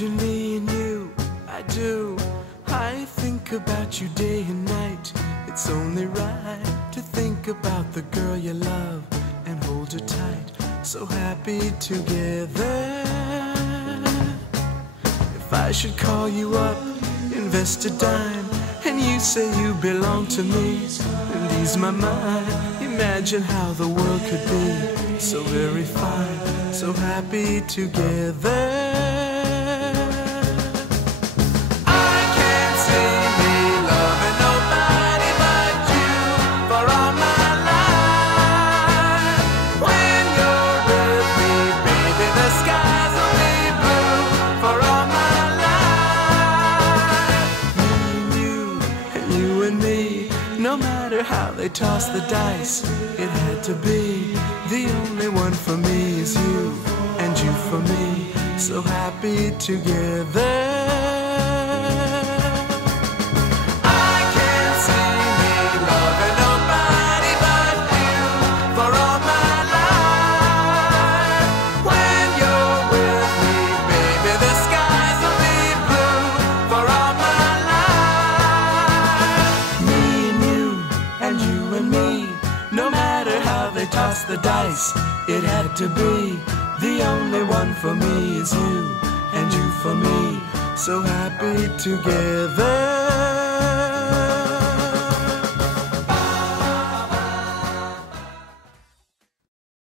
Imagine me and you, I do. I think about you day and night. It's only right to think about the girl you love and hold her tight. So happy together. If I should call you up, invest a dime, and you say you belong to me, and ease my mind. Imagine how the world could be so very fine, so happy together. No matter how they toss the dice, it had to be. The only one for me is you, and you for me, so happy together. Toss the dice, it had to be. The only one for me is you, and you for me, so happy together.